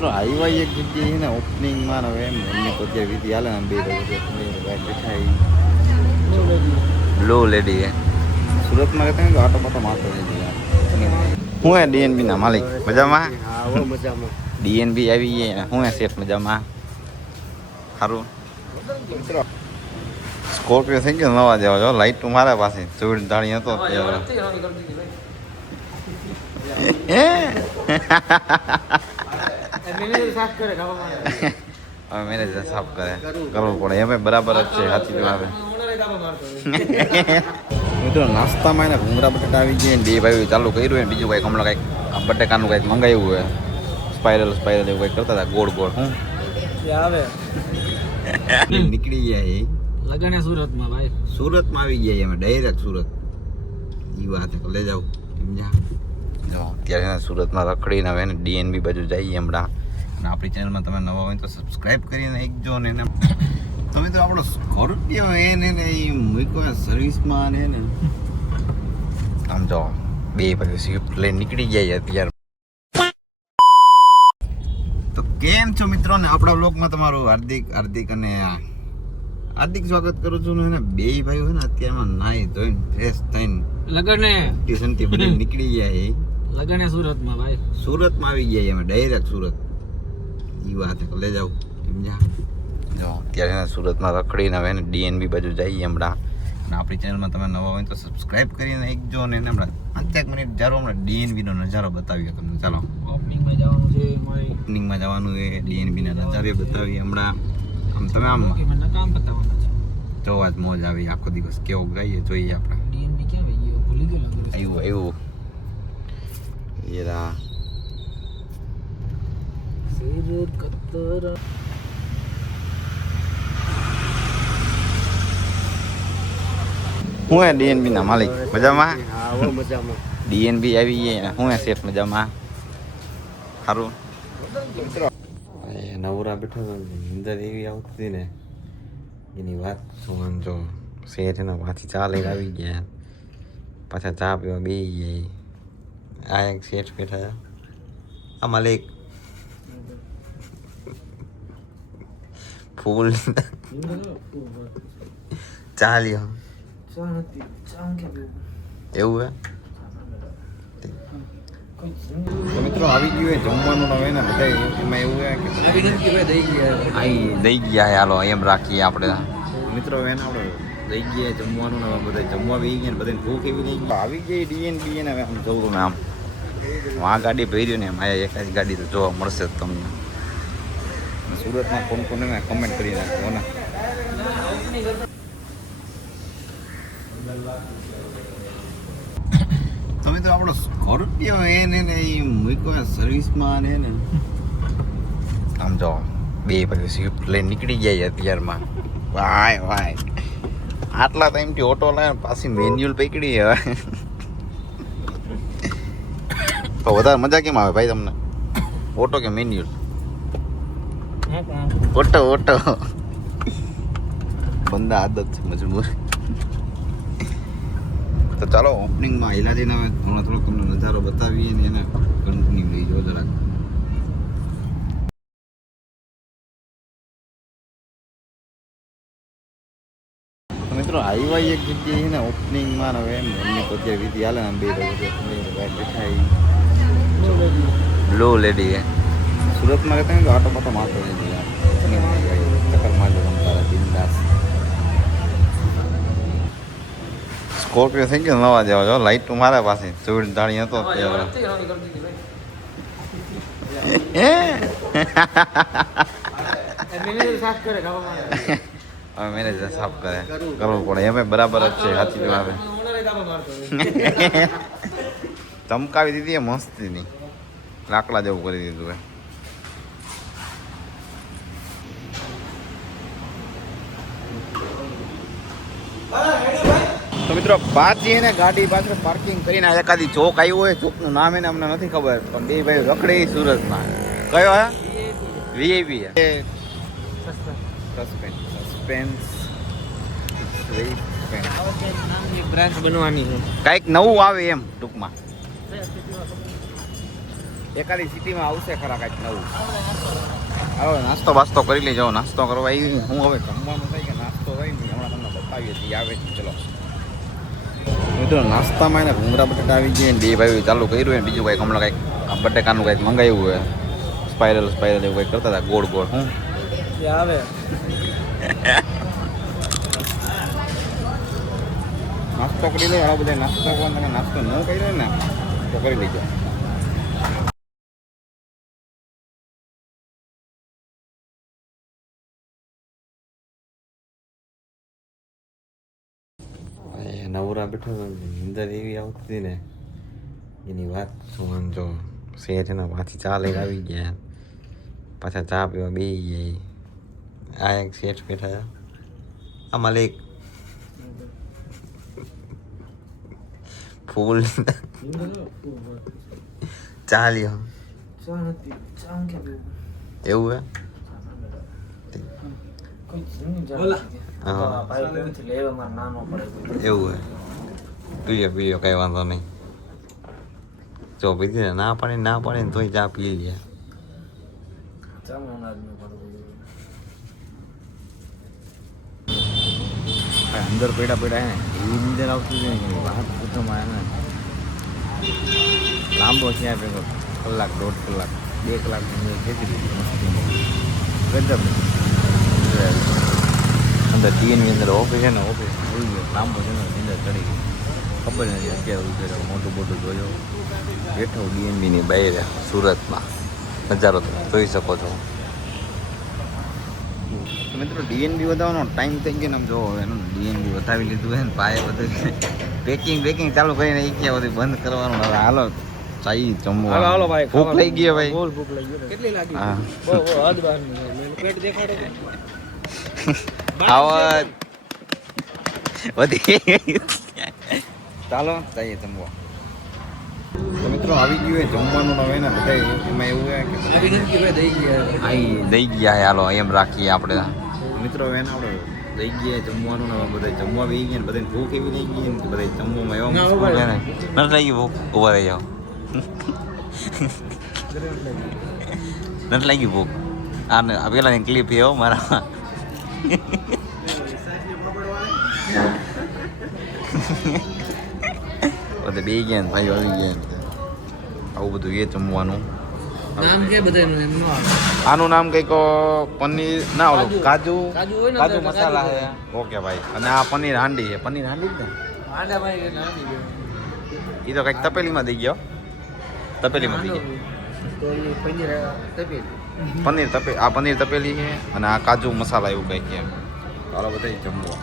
મિત્રો આવ્યા એક જગ્યાએ ને ઓપનિંગમાં હવે એમની તો જે વિધિ હાલે ને બે બેઠા બ્લુ લેડી સુરતમાં રહેતા ને તો આટો પાટો મારતો હું હે ડીએનબી ના માલિક મજામાં ડીએનબી આવી ગયા હું હે શેઠ મજામાં સારું સ્કોર્પિયો થઈ ગયો નવા જેવો જો લાઈટ મારા પાસે ચોડ ધાણી હતો હવે મેનેજર સાફ કરે કરવું પડે એમ બરાબર જ છે સાચી આવે મિત્રો નાસ્તામાં એને ભૂંગળા બટાટા આવી ગયા બે ભાઈ ચાલુ કર્યું હોય બીજું કંઈક હમણાં કંઈક બટાકાનું કંઈક મંગાવ્યું હોય સ્પાઇરલ એવું કંઈક કરતા હતા ગોળ ગોળ હું આવે નીકળી ગયા એ લગન સુરતમાં ભાઈ સુરતમાં આવી ગયા અમે ડાયરેક્ટ સુરત એ વાત લઈ જાવ સમજ્યા જો અત્યારે સુરતમાં રખડીને હવે ને ડીએનબી બાજુ જઈએ હમણાં અને આપણી ચેનલમાં તમે નવા હોય તો સબસ્ક્રાઈબ કરીને એકજો ને એને તમે તો આપણો સ્કોર્પિયો એને એ મૂક્યો સર્વિસમાં ને આમ જો બે ભાઈ સ્વિફ્ટ લઈને નીકળી જાય અત્યારે. તો કેમ છો મિત્રો ને આપણા બ્લોગમાં તમારું હાર્દિક અને હાર્દિક સ્વાગત કરું છું ને બે ભાઈ હોય ને અત્યારમાં નાઈ ધોઈને ફ્રેશ થઈને લગને ટ્યુશનથી બધી નીકળી જાય લગન સુરતમાં ભાઈ સુરતમાં આવી ગયા અમે ડાયરેક્ટ સુરત એ વાત લઈ જાવ સમજ્યા જો અત્યારે સુરતમાં રખડીને હવે ને ડીએનબી બાજુ જઈએ હમણાં અને આપણી ચેનલમાં તમે નવા હોય તો સબસ્ક્રાઈબ કરીને એકજો ને હમણાં 5 મિનિટ જારો હમણાં ડીએનબીનો નજારો બતાવીએ તમને ચાલો ઓપનિંગમાં જવાનું છે મારી ઓપનિંગમાં જવાનું છે ડીએનબીના નજારો બતાવીએ હમણાં આમ તમે આમ કામ બતાવવાનું છે જોવા જ મોજ આવી આખો દિવસ કેવો ગાઈએ જોઈએ આપણે ડીએનબી ક્યાં વહી ગયો ભૂલી ગયો લાગે આવ્યું યરા સિર કતર હું હે ડીએનબી ના માલિક મજામાં હા મજામાં ડીએનબી આવી ગયા હું હે શેઠ મજામાં સારું નવરા બેઠો અંદર એવી આવતી ને એની વાત શું જો શેઠ એના પાછી ચા લઈને આવી ગયા પાછા ચા પીવા બે ગયા આ એક શેઠ બેઠા આ માલિક ફૂલ ચા લ્યો એવું હે મિત્રો આવી ગયું હોય જમવાનું હવે ને બધા એમાં એવું હે કે દઈ ગયા હાલો એમ રાખીએ આપણે મિત્રો હવે ને આપણે દઈ ગયા જમવાનું ને બધા જમવા બી ગયા ને બધાને ભૂખ એવી નહીં આવી ગઈ ડીએનબી ને હવે આમ જવું ને આમ આ ગાડી ભર્યું ને એમ આ એક જ ગાડી તો જોવા મળશે જ તમને સુરતમાં કોણ કોને કમેન્ટ કરી નાખો ને તમે તો આપણો સ્કોર્પિયો એને એ મૂક્યો સર્વિસમાં ને આમ જો બે ભાઈ સ્વિફ્ટ લઈને નીકળી જાય અત્યારમાં વાય આટલા ટાઈમથી ઓટો લાવે પાછી મેન્યુઅલ પકડી હવે તો વધારે મજા કેમ આવે ભાઈ તમને ઓટો કે મેન્યુઅલ ઓટો બંદા આદત છે મજબૂર તો ચાલો ઓપનિંગમાં હિલા જઈને હવે થોડો તમને નજારો બતાવીએ ને એને કન્ટિન્યુ લઈ જાઓ જરાક મિત્રો આવ્યા એક જગ્યાએ ને ઓપનિંગમાં હવે એમની તો જે વિધિ હાલે ને બે બેઠા બ્લુ લેડી સુરતમાં રહેતા ને તો આટો પાટો મારતો ચક્કર મારજો રમતા બિંદાસ સ્કોર્પિયો થઈ ગયો નવા જેવો જો લાઈટ મારા પાસે ચોડ ધાણી હતો હવે મેનેજર સાફ કરે કરવું પડે એમ બરાબર જ છે સાચી આવે ચમકાવી દીધી એ મસ્તી ની લાકડા જેવું કરી દીધું તો મિત્રો પાછી એને ગાડી પાછળ પાર્કિંગ કરીને એકાદી ચોક આવ્યું હોય ચોકનું નામ એને અમને નથી ખબર પણ બે ભાઈ રખડે સુરતમાં કયો હે વીઆઈપી સસ્પેન્સ બ્રાન્ચ બનવાની છે કાંઈક નવું આવે એમ ટૂંકમાં એકાદી સિટીમાં આવશે ખરા કાંઈક નવું. હાલો નાસ્તો બાસ્તો કરી લેજો. નાસ્તો કરવા આવી હું હવે જમવાનું થાય કે નાસ્તો થાય ને હમણાં તમને બતાવીએ છીએ આવે છે. ચલો મિત્રો નાસ્તામાં એને ભૂંગળા બટાટા આવી ગયા ને બે ભાઈ ચાલુ કર્યું ને બીજું કંઈક હમણાં કંઈક બટાકાનું કંઈક મંગાવ્યું હોય સ્પાઇરલ એવું કંઈક કરતા હતા ગોળ ગોળ. હું આવે નાસ્તો કરી લો. આ બધા નાસ્તો કરવાનો તમે નાસ્તો ન કર્યો ને તો કરી લેજો. નવરા બેઠા અંદર એવી આવતી હતી ને એની વાત શું જો શેઠના પાછી ચા લઈને આવી ગયા પાછા ચા પીવા બે ગયા. આ એક શેઠ બેઠા આમાં લેક ફૂલ ચા લ્યો એવું હે હા એવું હે પીએ કઈ વાંધો નહીં. જો પીધી ના પડે ને તોય ચા પી લે. અંદર પડ્યા હે એવી નીંદર આવતી હોય ને વાત પૂછો ને લાંબો થયા ભેગો કલાક 1.5 કલાક 2 કલાક ખેંચી લીધી ગજબ. અંદર ટીએનની અંદર ઓફિસ છે ને ઓફિસ લાંબો છે ને અંદર ચડી ગઈ ખબર નથી અત્યારે ઉભેલો મોટું જોયો બેઠો ડીએનબીની બહાર સુરતમાં નજારો તમે જોઈ શકો છો. મિત્રો ડીએનબી વધારવાનો ટાઈમ થઈ ગયો ને આમ જો એનું ડીએનબી વધાવી લીધું છે ને પાયે બધું પેકિંગ ચાલુ કરીને એ ક્યાં બધું બંધ કરવાનું. હવે હાલો ચાઈ જમવા હાલો ભાઈ ભૂખ લઈ ગઈ ભાઈ. બોલ ભૂખ લાગી કેટલી લાગી હા બહુ હદ બહાર ની પેટ દેખાડો આવત વધી ચાલો જઈએ જમવા. તો મિત્રો આવી ગયું જમવાનું હવે ને બધા એમાં એવું છે કે આવી નથી કે દઈ ગયા દઈ ગયા હાલો એમ રાખીએ આપણે. મિત્રો હવે ને આપણે દઈ ગયા જમવાનું ને બધા જમવા બી ગયા ને બધાને ભૂખ એવી લઈ ગઈ ને બધા જમવામાં એવા મુશ્કેલ છે ને નથી લાગી ભૂખ. ઉભા રહી જાઓ નથી લાગી ભૂખ. આ પેલાની ક્લિપ છે હો મારા. બધા બે ગયા ને ભાઈઓ આવી ગયા ને આવું બધું એ જમવાનું. નામ કે બધાનું એમ નો આવે. આનું નામ કંઈક પનીર ના ઓલું કાજુ હોય ને કાજુ અંદર મસાલા કાજુ છે. ઓકે ભાઈ અને આ પનીર હાંડી છે. પનીર હાંડી જ ને આડા ભાઈ કે નાની ગયો એ તો કંઈક તપેલીમાં દઈ ગયો. તપેલીમાં દઈ ગયો તો એ પનીર તપેલી પનીર આ પનીર તપેલી છે અને આ કાજુ મસાલા એવું કંઈક છે. ચાલો બધા જમવા.